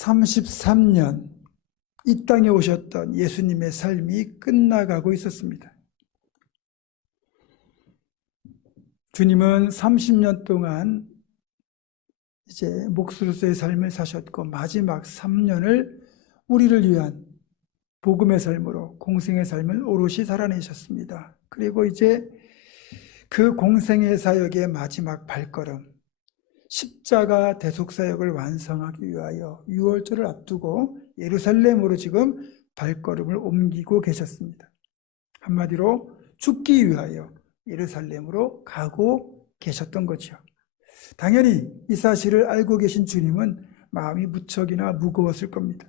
33년 이 땅에 오셨던 예수님의 삶이 끝나가고 있었습니다. 주님은 30년 동안 이제 몫으로서의 삶을 사셨고 마지막 3년을 우리를 위한 복음의 삶으로 공생의 삶을 오롯이 살아내셨습니다. 그리고 이제 그 공생의 사역의 마지막 발걸음, 십자가 대속사역을 완성하기 위하여 6월절을 앞두고 예루살렘으로 지금 발걸음을 옮기고 계셨습니다. 한마디로 죽기 위하여 예루살렘으로 가고 계셨던 거죠. 당연히 이 사실을 알고 계신 주님은 마음이 무척이나 무거웠을 겁니다.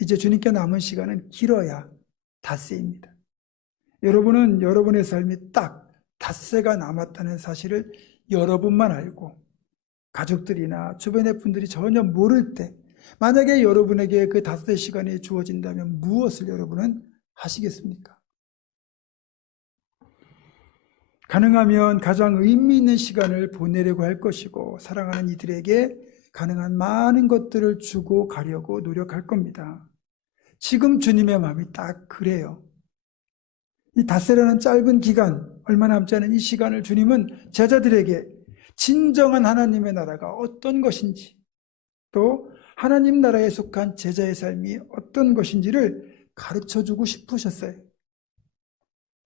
이제 주님께 남은 시간은 길어야 닷새입니다. 여러분은 여러분의 삶이 딱 닷새가 남았다는 사실을 여러분만 알고 가족들이나 주변의 분들이 전혀 모를 때 만약에 여러분에게 그 닷새 시간이 주어진다면 무엇을 여러분은 하시겠습니까? 가능하면 가장 의미 있는 시간을 보내려고 할 것이고 사랑하는 이들에게 가능한 많은 것들을 주고 가려고 노력할 겁니다. 지금 주님의 마음이 딱 그래요. 이 닷새라는 짧은 기간, 얼마 남지 않은 이 시간을 주님은 제자들에게 진정한 하나님의 나라가 어떤 것인지 또 하나님 나라에 속한 제자의 삶이 어떤 것인지를 가르쳐주고 싶으셨어요.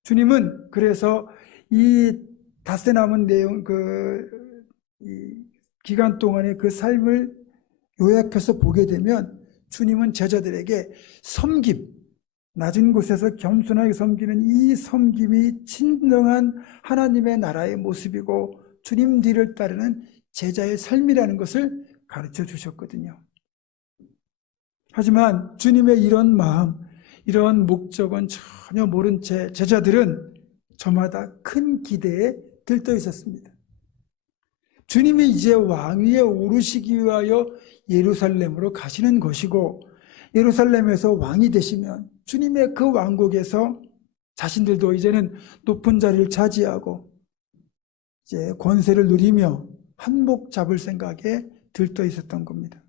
주님은 그래서 이 닷새 남은 내용, 이 기간 동안의 그 삶을 요약해서 보게 되면 주님은 제자들에게 섬김, 낮은 곳에서 겸손하게 섬기는 이 섬김이 진정한 하나님의 나라의 모습이고 주님 뒤를 따르는 제자의 삶이라는 것을 가르쳐 주셨거든요. 하지만 주님의 이런 마음, 이런 목적은 전혀 모른 채 제자들은 저마다 큰 기대에 들떠 있었습니다. 주님이 이제 왕위에 오르시기 위하여 예루살렘으로 가시는 것이고 예루살렘에서 왕이 되시면 주님의 그 왕국에서 자신들도 이제는 높은 자리를 차지하고 이제 권세를 누리며 한몫 잡을 생각에 들떠 있었던 겁니다.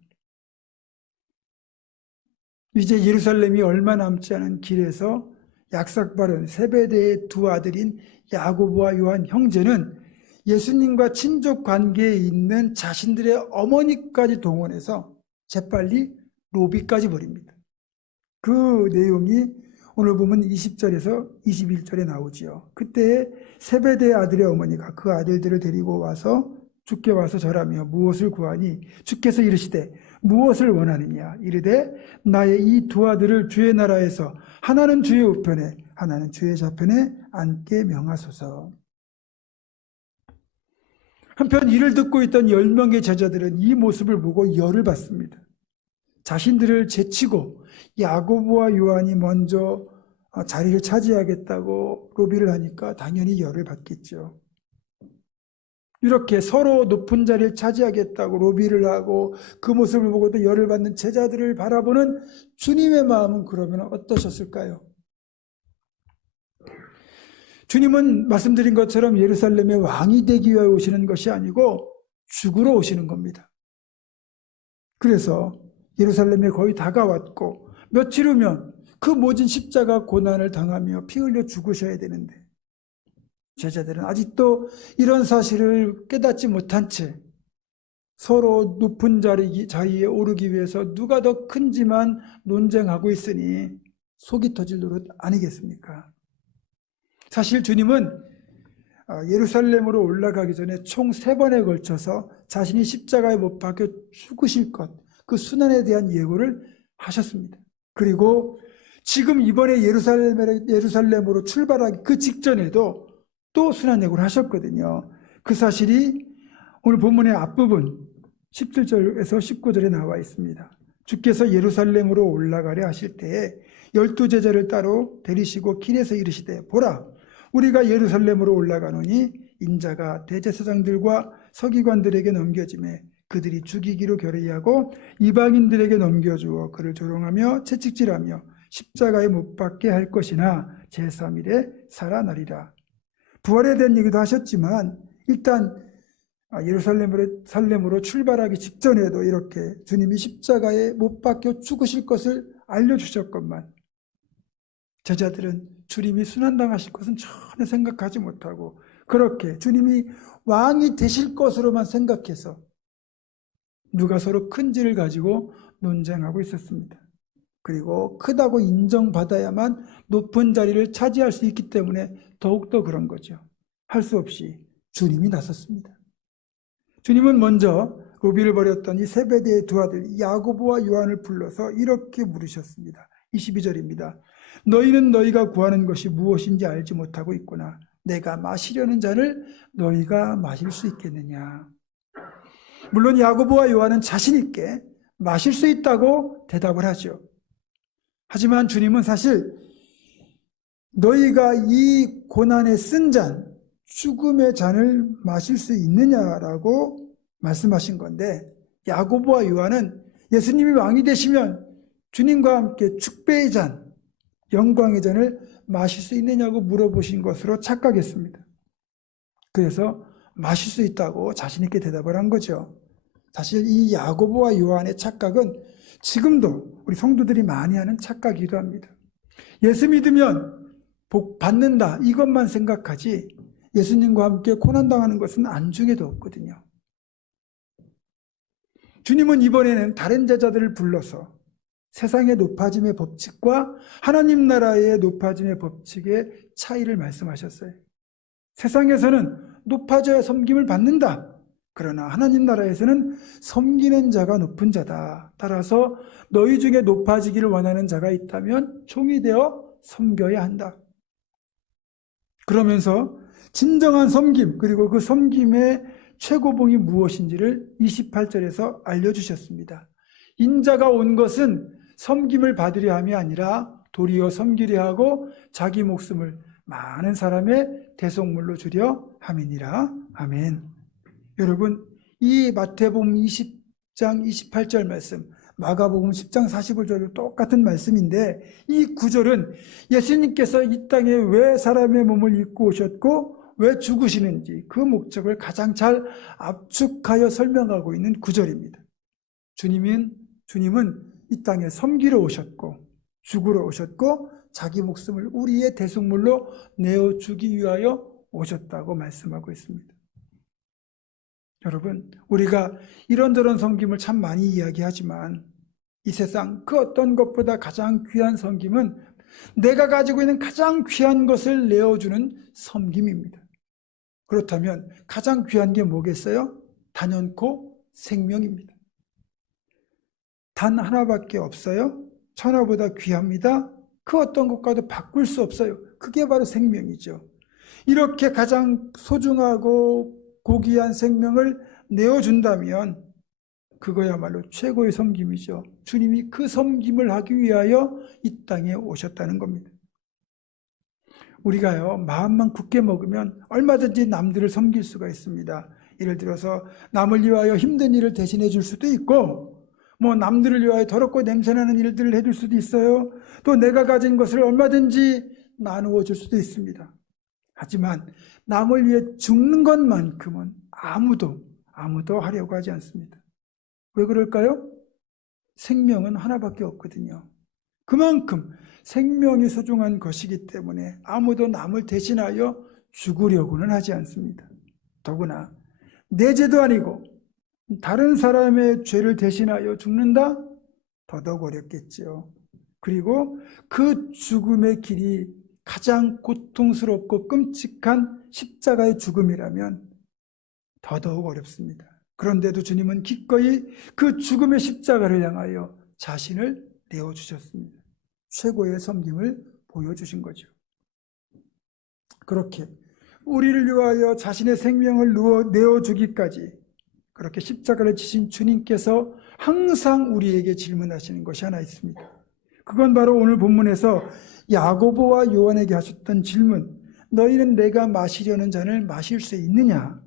이제 예루살렘이 얼마 남지 않은 길에서 약삭빠른 세베대의 두 아들인 야고보와 요한 형제는 예수님과 친족 관계에 있는 자신들의 어머니까지 동원해서 재빨리 로비까지 벌입니다. 그 내용이 오늘 보면 20절에서 21절에 나오지요. 그때 세베대의 아들의 어머니가 그 아들들을 데리고 와서 주께 와서 절하며 무엇을 구하니 주께서 이르시되 무엇을 원하느냐 이르되 나의 이 두 아들을 주의 나라에서 하나는 주의 우편에 하나는 주의 좌편에 앉게 명하소서. 한편 이를 듣고 있던 10명의 제자들은 이 모습을 보고 열을 받습니다. 자신들을 제치고 야고보와 요한이 먼저 자리를 차지하겠다고 로비를 하니까 당연히 열을 받겠죠. 이렇게 서로 높은 자리를 차지하겠다고 로비를 하고 그 모습을 보고도 열을 받는 제자들을 바라보는 주님의 마음은 그러면 어떠셨을까요? 주님은 말씀드린 것처럼 예루살렘의 왕이 되기 위해 오시는 것이 아니고 죽으러 오시는 겁니다. 그래서 예루살렘에 거의 다가왔고 며칠 후면 그 모진 십자가 고난을 당하며 피 흘려 죽으셔야 되는데 제자들은 아직도 이런 사실을 깨닫지 못한 채 서로 높은 자리에 오르기 위해서 누가 더 큰지만 논쟁하고 있으니 속이 터질 노릇 아니겠습니까? 사실 주님은 예루살렘으로 올라가기 전에 총 3번에 걸쳐서 자신이 십자가에 못 박혀 죽으실 것, 그 순환에 대한 예고를 하셨습니다. 그리고 지금 이번에 예루살렘으로 출발하기 그 직전에도 또 순환 예고를 하셨거든요. 그 사실이 오늘 본문의 앞부분 17절에서 19절에 나와 있습니다. 주께서 예루살렘으로 올라가려 하실 때에 12제자를 따로 데리시고 길에서 이르시되 보라 우리가 예루살렘으로 올라가노니 인자가 대제사장들과 서기관들에게 넘겨지매 그들이 죽이기로 결의하고 이방인들에게 넘겨주어 그를 조롱하며 채찍질하며 십자가에 못 박게 할 것이나 제3일에 살아나리라. 부활에 대한 얘기도 하셨지만 일단 예루살렘으로 출발하기 직전에도 이렇게 주님이 십자가에 못 박혀 죽으실 것을 알려주셨건만 제자들은 주님이 순환당하실 것은 전혀 생각하지 못하고 그렇게 주님이 왕이 되실 것으로만 생각해서 누가 서로 큰지를 가지고 논쟁하고 있었습니다. 그리고 크다고 인정받아야만 높은 자리를 차지할 수 있기 때문에 더욱더 그런 거죠. 할 수 없이 주님이 나섰습니다. 주님은 먼저 로비를 벌였던 이 세베대의 두 아들 야고보와 요한을 불러서 이렇게 물으셨습니다. 22절입니다. 너희는 너희가 구하는 것이 무엇인지 알지 못하고 있구나. 내가 마시려는 잔을 너희가 마실 수 있겠느냐. 물론 야고보와 요한은 자신 있게 마실 수 있다고 대답을 하죠. 하지만 주님은 사실 너희가 이 고난에 쓴 잔, 죽음의 잔을 마실 수 있느냐라고 말씀하신 건데 야고보와 요한은 예수님이 왕이 되시면 주님과 함께 축배의 잔, 영광의 잔을 마실 수 있느냐고 물어보신 것으로 착각했습니다. 그래서 마실 수 있다고 자신 있게 대답을 한 거죠. 사실 이 야고보와 요한의 착각은 지금도 우리 성도들이 많이 하는 착각이기도 합니다. 예수 믿으면 복 받는다 이것만 생각하지 예수님과 함께 고난당하는 것은 안중에도 없거든요. 주님은 이번에는 다른 제자들을 불러서 세상의 높아짐의 법칙과 하나님 나라의 높아짐의 법칙의 차이를 말씀하셨어요. 세상에서는 높아져야 섬김을 받는다. 그러나 하나님 나라에서는 섬기는 자가 높은 자다. 따라서 너희 중에 높아지기를 원하는 자가 있다면 종이 되어 섬겨야 한다. 그러면서 진정한 섬김 그리고 그 섬김의 최고봉이 무엇인지를 28절에서 알려주셨습니다. 인자가 온 것은 섬김을 받으려 함이 아니라 도리어 섬기려 하고 자기 목숨을 많은 사람의 대속물로 주려 함이니라. 아멘. 여러분, 이 마태복음 20장 28절 말씀, 마가복음 10장 45절도 똑같은 말씀인데 이 구절은 예수님께서 이 땅에 왜 사람의 몸을 입고 오셨고 왜 죽으시는지 그 목적을 가장 잘 압축하여 설명하고 있는 구절입니다. 주님은 이 땅에 섬기러 오셨고 죽으러 오셨고 자기 목숨을 우리의 대속물로 내어주기 위하여 오셨다고 말씀하고 있습니다. 여러분, 우리가 이런저런 섬김을 참 많이 이야기하지만 이 세상 그 어떤 것보다 가장 귀한 섬김은 내가 가지고 있는 가장 귀한 것을 내어주는 섬김입니다. 그렇다면 가장 귀한 게 뭐겠어요? 단연코 생명입니다. 단 하나밖에 없어요. 천하보다 귀합니다. 그 어떤 것과도 바꿀 수 없어요. 그게 바로 생명이죠. 이렇게 가장 소중하고 고귀한 생명을 내어준다면 그거야말로 최고의 섬김이죠. 주님이 그 섬김을 하기 위하여 이 땅에 오셨다는 겁니다. 우리가요, 마음만 굳게 먹으면 얼마든지 남들을 섬길 수가 있습니다. 예를 들어서 남을 위하여 힘든 일을 대신해 줄 수도 있고 남들을 위하여 더럽고 냄새나는 일들을 해줄 수도 있어요. 또 내가 가진 것을 얼마든지 나누어 줄 수도 있습니다. 하지만 남을 위해 죽는 것만큼은 아무도 하려고 하지 않습니다. 왜 그럴까요? 생명은 하나밖에 없거든요. 그만큼 생명이 소중한 것이기 때문에 아무도 남을 대신하여 죽으려고는 하지 않습니다. 더구나 내 죄도 아니고 다른 사람의 죄를 대신하여 죽는다? 더더욱 어렵겠죠. 그리고 그 죽음의 길이 가장 고통스럽고 끔찍한 십자가의 죽음이라면 더더욱 어렵습니다. 그런데도 주님은 기꺼이 그 죽음의 십자가를 향하여 자신을 내어주셨습니다. 최고의 섬김을 보여주신 거죠. 그렇게 우리를 위하여 자신의 생명을 내어주기까지 그렇게 십자가를 지신 주님께서 항상 우리에게 질문하시는 것이 하나 있습니다. 그건 바로 오늘 본문에서 야고보와 요한에게 하셨던 질문, 너희는 내가 마시려는 잔을 마실 수 있느냐?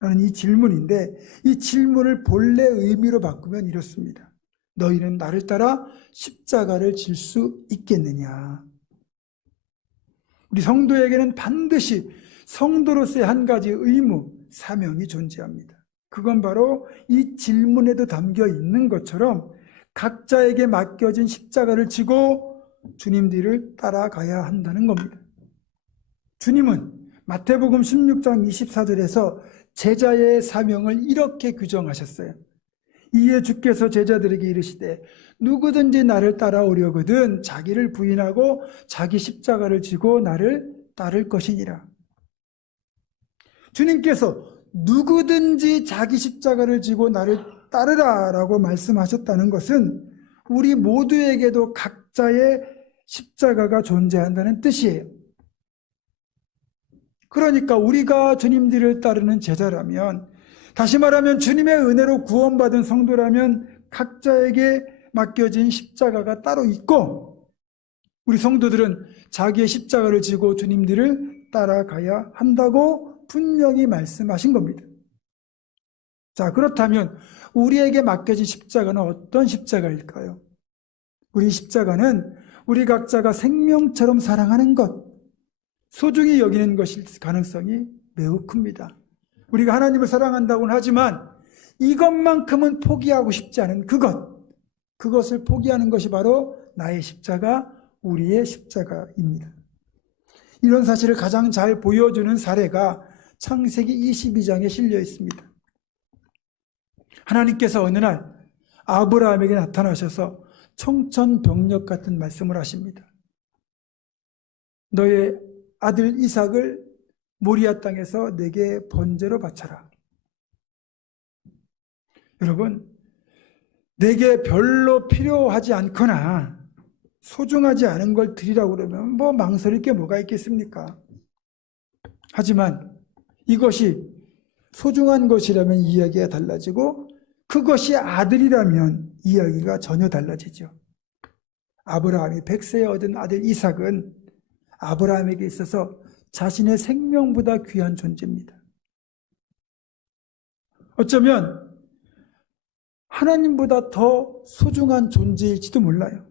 라는 이 질문인데 이 질문을 본래 의미로 바꾸면 이렇습니다. 너희는 나를 따라 십자가를 질 수 있겠느냐? 우리 성도에게는 반드시 성도로서의 한 가지 의무, 사명이 존재합니다. 그건 바로 이 질문에도 담겨 있는 것처럼 각자에게 맡겨진 십자가를 지고 주님 뒤를 따라가야 한다는 겁니다. 주님은 마태복음 16장 24절에서 제자의 사명을 이렇게 규정하셨어요. 이에 주께서 제자들에게 이르시되 누구든지 나를 따라오려거든 자기를 부인하고 자기 십자가를 지고 나를 따를 것이니라. 주님께서 누구든지 자기 십자가를 지고 나를 따르라 라고 말씀하셨다는 것은 우리 모두에게도 각자의 십자가가 존재한다는 뜻이에요. 그러니까 우리가 주님 뒤를 따르는 제자라면, 다시 말하면 주님의 은혜로 구원받은 성도라면 각자에게 맡겨진 십자가가 따로 있고, 우리 성도들은 자기의 십자가를 지고 주님 뒤를 따라가야 한다고 분명히 말씀하신 겁니다. 자, 그렇다면 우리에게 맡겨진 십자가는 어떤 십자가일까요? 우리 십자가는 우리 각자가 생명처럼 사랑하는 것, 소중히 여기는 것일 가능성이 매우 큽니다. 우리가 하나님을 사랑한다고는 하지만 이것만큼은 포기하고 싶지 않은 그것을 포기하는 것이 바로 나의 십자가, 우리의 십자가입니다. 이런 사실을 가장 잘 보여주는 사례가 창세기 22장에 실려 있습니다. 하나님께서 어느 날 아브라함에게 나타나셔서 청천벽력 같은 말씀을 하십니다. 너의 아들 이삭을 모리아 땅에서 내게 번제로 바쳐라. 여러분, 내게 별로 필요하지 않거나 소중하지 않은 걸 드리라고 그러면 뭐 망설일 게 뭐가 있겠습니까? 하지만 이것이 소중한 것이라면 이야기가 달라지고 그것이 아들이라면 이야기가 전혀 달라지죠. 아브라함이 100세에 얻은 아들 이삭은 아브라함에게 있어서 자신의 생명보다 귀한 존재입니다. 어쩌면 하나님보다 더 소중한 존재일지도 몰라요.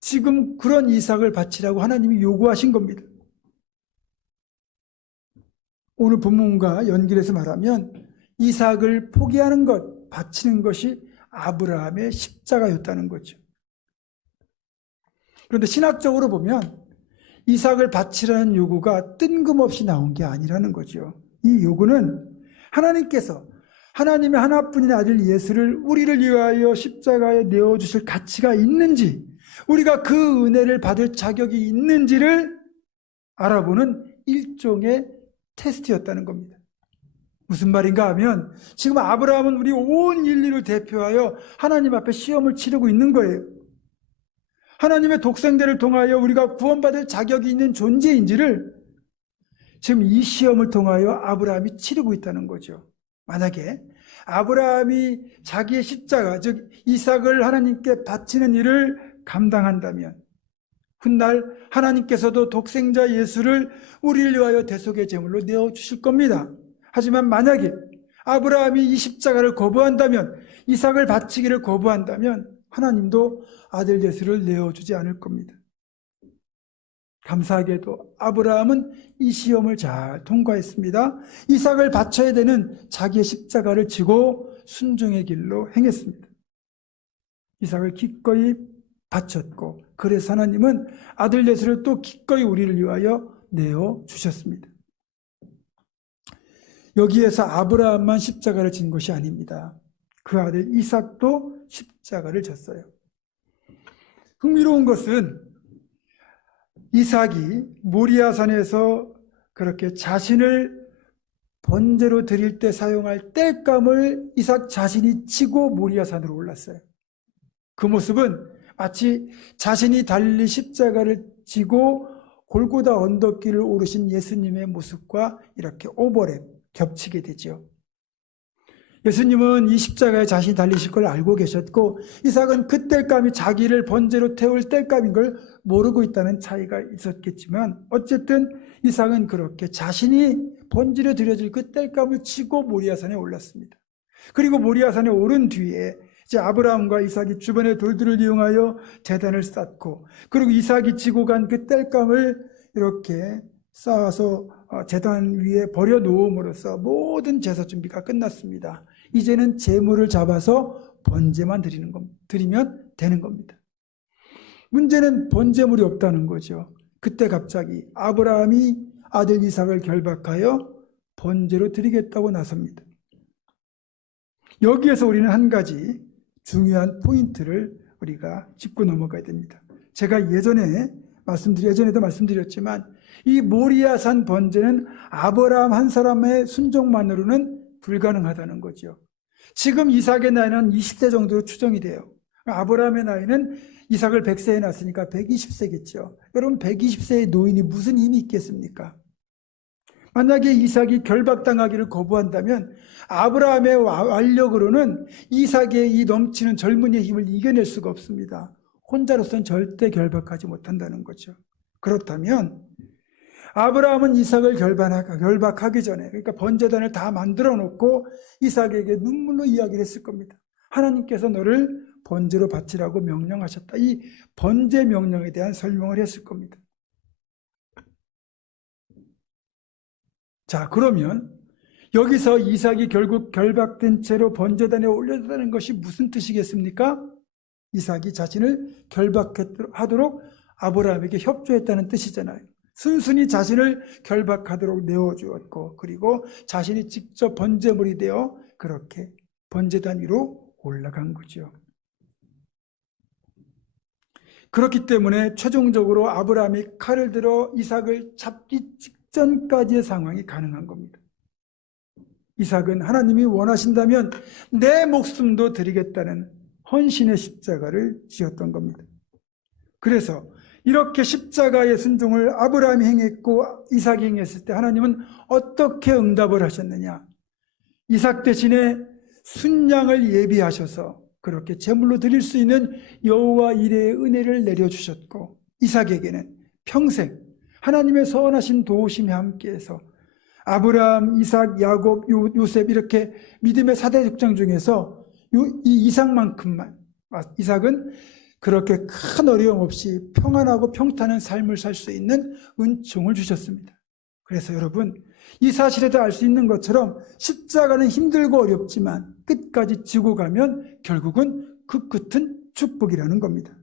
지금 그런 이삭을 바치라고 하나님이 요구하신 겁니다. 오늘 본문과 연결해서 말하면 이삭을 포기하는 것, 바치는 것이 아브라함의 십자가였다는 거죠. 그런데 신학적으로 보면 이삭을 바치라는 요구가 뜬금없이 나온 게 아니라는 거죠. 이 요구는 하나님께서 하나님의 하나뿐인 아들 예수를 우리를 위하여 십자가에 내어주실 가치가 있는지, 우리가 그 은혜를 받을 자격이 있는지를 알아보는 일종의 테스트였다는 겁니다. 무슨 말인가 하면 지금 아브라함은 우리 온 인류를 대표하여 하나님 앞에 시험을 치르고 있는 거예요. 하나님의 독생자를 통하여 우리가 구원받을 자격이 있는 존재인지를 지금 이 시험을 통하여 아브라함이 치르고 있다는 거죠. 만약에 아브라함이 자기의 십자가, 즉 이삭을 하나님께 바치는 일을 감당한다면 훗날 하나님께서도 독생자 예수를 우리를 위하여 대속의 제물로 내어주실 겁니다. 하지만 만약에 아브라함이 이 십자가를 거부한다면, 이삭을 바치기를 거부한다면 하나님도 아들 예수를 내어주지 않을 겁니다. 감사하게도 아브라함은 이 시험을 잘 통과했습니다. 이삭을 바쳐야 되는 자기의 십자가를 지고 순종의 길로 행했습니다. 이삭을 기꺼이 바쳤고, 그래서 하나님은 아들 예수를 또 기꺼이 우리를 위하여 내어주셨습니다. 여기에서 아브라함만 십자가를 진 것이 아닙니다. 그 아들 이삭도 십자가를 졌어요. 흥미로운 것은 이삭이 모리아산에서 그렇게 자신을 번제로 드릴 때 사용할 땔감을 이삭 자신이 치고 모리아산으로 올랐어요. 그 모습은 마치 자신이 달리 십자가를 지고 골고다 언덕길을 오르신 예수님의 모습과 이렇게 오버랩, 겹치게 되죠. 예수님은 이 십자가에 자신이 달리실 걸 알고 계셨고, 이삭은 그 땔감이 자기를 번제로 태울 땔감인 걸 모르고 있다는 차이가 있었겠지만, 어쨌든 이삭은 그렇게 자신이 번제로 드려질 그 땔감을 치고 모리아산에 올랐습니다. 그리고 모리아산에 오른 뒤에 이제 아브라함과 이삭이 주변의 돌들을 이용하여 제단을 쌓고, 그리고 이삭이 지고 간 그 땔감을 이렇게 쌓아서 제단 위에 버려 놓음으로써 모든 제사 준비가 끝났습니다. 이제는 제물을 잡아서 번제만 드리면 되는 겁니다. 문제는 번제물이 없다는 거죠. 그때 갑자기 아브라함이 아들 이삭을 결박하여 번제로 드리겠다고 나섭니다. 여기에서 우리는 한 가지 중요한 포인트를 우리가 짚고 넘어가야 됩니다. 제가 예전에도 말씀드렸지만 이 모리아산 번제는 아브라함 한 사람의 순종만으로는 불가능하다는 거죠. 지금 이삭의 나이는 20세 정도로 추정이 돼요. 아브라함의 나이는 이삭을 100세에 낳았으니까 120세겠죠. 여러분 120세의 노인이 무슨 힘이 있겠습니까? 만약에 이삭이 결박당하기를 거부한다면 아브라함의 완력으로는 이삭의 이 넘치는 젊은이의 힘을 이겨낼 수가 없습니다. 혼자로서는 절대 결박하지 못한다는 거죠. 그렇다면 아브라함은 이삭을 결박하기 전에, 그러니까 번제단을 다 만들어 놓고 이삭에게 눈물로 이야기를 했을 겁니다. 하나님께서 너를 번제로 바치라고 명령하셨다. 이 번제 명령에 대한 설명을 했을 겁니다. 자, 그러면 여기서 이삭이 결국 결박된 채로 번제단에 올려졌다는 것이 무슨 뜻이겠습니까? 이삭이 자신을 결박하도록 아브라함에게 협조했다는 뜻이잖아요. 순순히 자신을 결박하도록 내어주었고, 그리고 자신이 직접 번제물이 되어 그렇게 번제단 위로 올라간 거죠. 그렇기 때문에 최종적으로 아브라함이 칼을 들어 이삭을 잡기 직전까지의 상황이 가능한 겁니다. 이삭은 하나님이 원하신다면 내 목숨도 드리겠다는 헌신의 십자가를 지었던 겁니다. 그래서 이렇게 십자가의 순종을 아브라함이 행했고 이삭이 행했을 때 하나님은 어떻게 응답을 하셨느냐? 이삭 대신에 순양을 예비하셔서 그렇게 제물로 드릴 수 있는 여호와 이레의 은혜를 내려주셨고, 이삭에게는 평생 하나님의 선하신 도우심에 함께해서 아브라함, 이삭, 야곱, 요셉 이렇게 믿음의 4대 족장 중에서 이 이삭만큼만, 이삭은 그렇게 큰 어려움 없이 평안하고 평탄한 삶을 살 수 있는 은총을 주셨습니다. 그래서 여러분, 이 사실에도 알 수 있는 것처럼 십자가는 힘들고 어렵지만 끝까지 지고 가면 결국은 그 끝은 축복이라는 겁니다.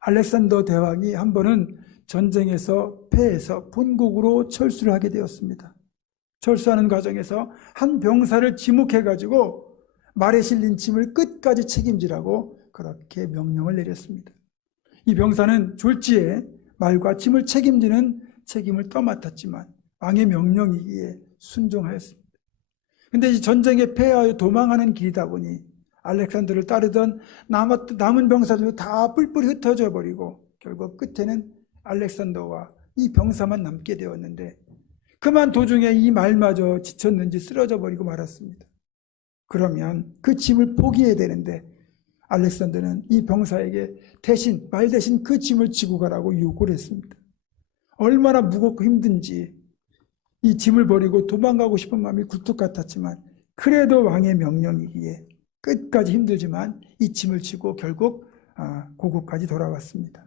알렉산더 대왕이 한 번은 전쟁에서 패해서 본국으로 철수를 하게 되었습니다. 철수하는 과정에서 한 병사를 지목해가지고 말에 실린 짐을 끝까지 책임지라고 그렇게 명령을 내렸습니다. 이 병사는 졸지에 말과 짐을 책임지는 책임을 떠맡았지만 왕의 명령이기에 순종하였습니다. 그런데 이 전쟁에 패하여 도망하는 길이다 보니 알렉산더를 따르던 남은 병사들도 다 뿔뿔이 흩어져 버리고 결국 끝에는 알렉산더와 이 병사만 남게 되었는데, 그만 도중에 이 말마저 지쳤는지 쓰러져 버리고 말았습니다. 그러면 그 짐을 포기해야 되는데 알렉산더는 이 병사에게 말 대신 그 짐을 지고 가라고 요구를 했습니다. 얼마나 무겁고 힘든지 이 짐을 버리고 도망가고 싶은 마음이 굴뚝 같았지만 그래도 왕의 명령이기에 끝까지 힘들지만 이 짐을 지고 결국 고국까지 돌아왔습니다.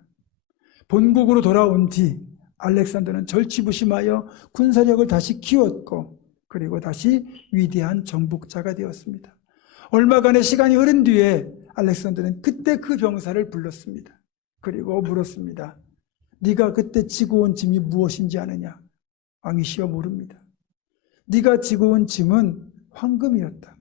본국으로 돌아온 뒤 알렉산더는 절치부심하여 군사력을 다시 키웠고 그리고 다시 위대한 정복자가 되었습니다. 얼마간의 시간이 흐른 뒤에 알렉산더는 그때 그 병사를 불렀습니다. 그리고 물었습니다. 네가 그때 지고 온 짐이 무엇인지 아느냐? 왕이시여 모릅니다. 네가 지고 온 짐은 황금이었다.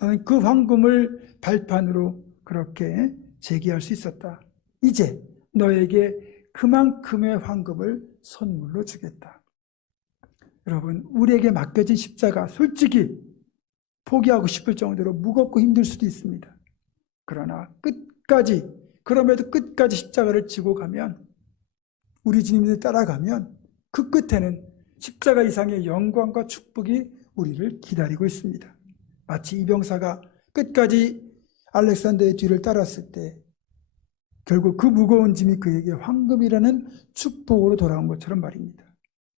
나는 그 황금을 발판으로 그렇게 제기할 수 있었다. 이제 너에게 그만큼의 황금을 선물로 주겠다. 여러분, 우리에게 맡겨진 십자가 솔직히 포기하고 싶을 정도로 무겁고 힘들 수도 있습니다. 그러나 그럼에도 끝까지 십자가를 지고 가면, 우리 주님을 따라가면 그 끝에는 십자가 이상의 영광과 축복이 우리를 기다리고 있습니다. 마치 이 병사가 끝까지 알렉산더의 뒤를 따랐을 때 결국 그 무거운 짐이 그에게 황금이라는 축복으로 돌아온 것처럼 말입니다.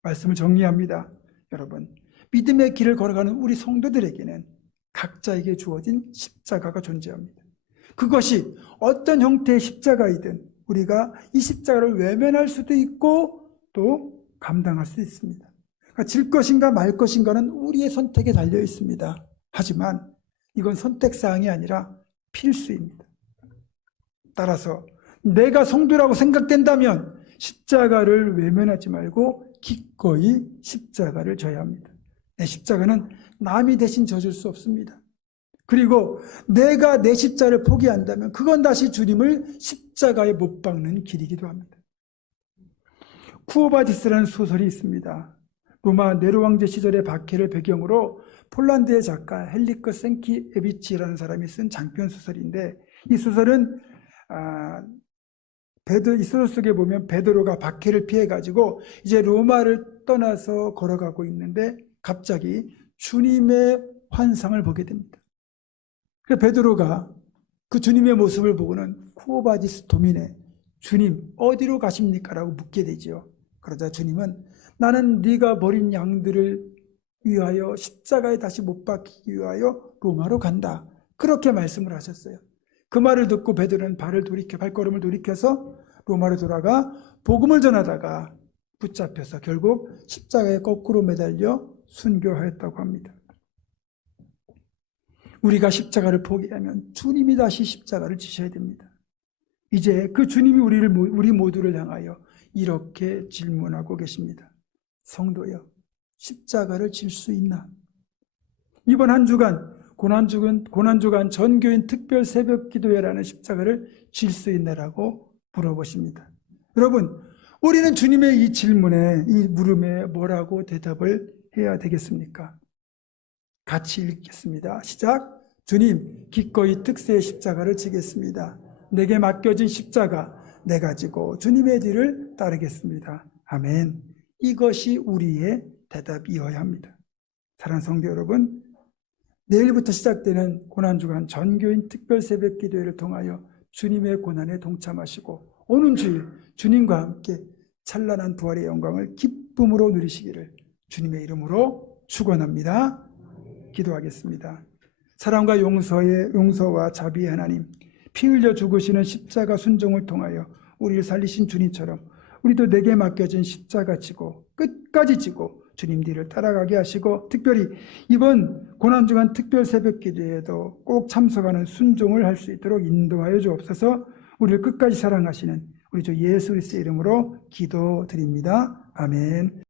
말씀을 정리합니다. 여러분, 믿음의 길을 걸어가는 우리 성도들에게는 각자에게 주어진 십자가가 존재합니다. 그것이 어떤 형태의 십자가이든 우리가 이 십자가를 외면할 수도 있고 또 감당할 수 있습니다. 그러니까 질 것인가 말 것인가는 우리의 선택에 달려 있습니다. 하지만 이건 선택사항이 아니라 필수입니다. 따라서 내가 성도라고 생각된다면 십자가를 외면하지 말고 기꺼이 십자가를 져야 합니다. 내 십자가는 남이 대신 져줄 수 없습니다. 그리고 내가 내 십자가를 포기한다면 그건 다시 주님을 십자가에 못 박는 길이기도 합니다. 쿠오바디스라는 소설이 있습니다. 로마 네로 왕제 시절의 박해를 배경으로 폴란드의 작가 헬리크 생키에비치라는 사람이 쓴 장편 소설인데, 이 소설은 이 소설 속에 보면 베드로가 박해를 피해가지고 이제 로마를 떠나서 걸어가고 있는데 갑자기 주님의 환상을 보게 됩니다. 그래서 베드로가 그 주님의 모습을 보고는 쿠오바디스 도미네, 주님 어디로 가십니까? 라고 묻게 되죠. 그러자 주님은 나는 네가 버린 양들을 위하여 십자가에 다시 못 박히기 위하여 로마로 간다. 그렇게 말씀을 하셨어요. 그 말을 듣고 베드로는 발걸음을 돌이켜서 로마로 돌아가 복음을 전하다가 붙잡혀서 결국 십자가에 거꾸로 매달려 순교하였다고 합니다. 우리가 십자가를 포기하면 주님이 다시 십자가를 지셔야 됩니다. 이제 그 주님이 우리 모두를 향하여 이렇게 질문하고 계십니다. 성도여, 십자가를 질 수 있나? 이번 한 주간 고난주간 전교인 특별 새벽 기도회라는 십자가를 질 수 있나라고 물어보십니다. 여러분, 우리는 주님의 이 질문에, 이 물음에 뭐라고 대답을 해야 되겠습니까? 같이 읽겠습니다. 시작. 주님, 기꺼이 특세의 십자가를 지겠습니다. 내게 맡겨진 십자가 내가 지고 주님의 뒤를 따르겠습니다. 아멘. 이것이 우리의 대답이어야 합니다. 사랑하는 성도 여러분, 내일부터 시작되는 고난주간 전교인 특별 새벽 기도회를 통하여 주님의 고난에 동참하시고 오는 주일 주님과 함께 찬란한 부활의 영광을 기쁨으로 누리시기를 주님의 이름으로 축원합니다. 기도하겠습니다. 사랑과 용서와 자비의 하나님, 피 흘려 죽으시는 십자가 순종을 통하여 우리를 살리신 주님처럼 우리도 내게 맡겨진 십자가 지고 끝까지 지고 주님 뒤를 따라가게 하시고, 특별히 이번 고난주간 특별 새벽 기도에도 꼭 참석하는 순종을 할 수 있도록 인도하여 주옵소서. 우리를 끝까지 사랑하시는 우리 주 예수 그리스도의 이름으로 기도드립니다. 아멘.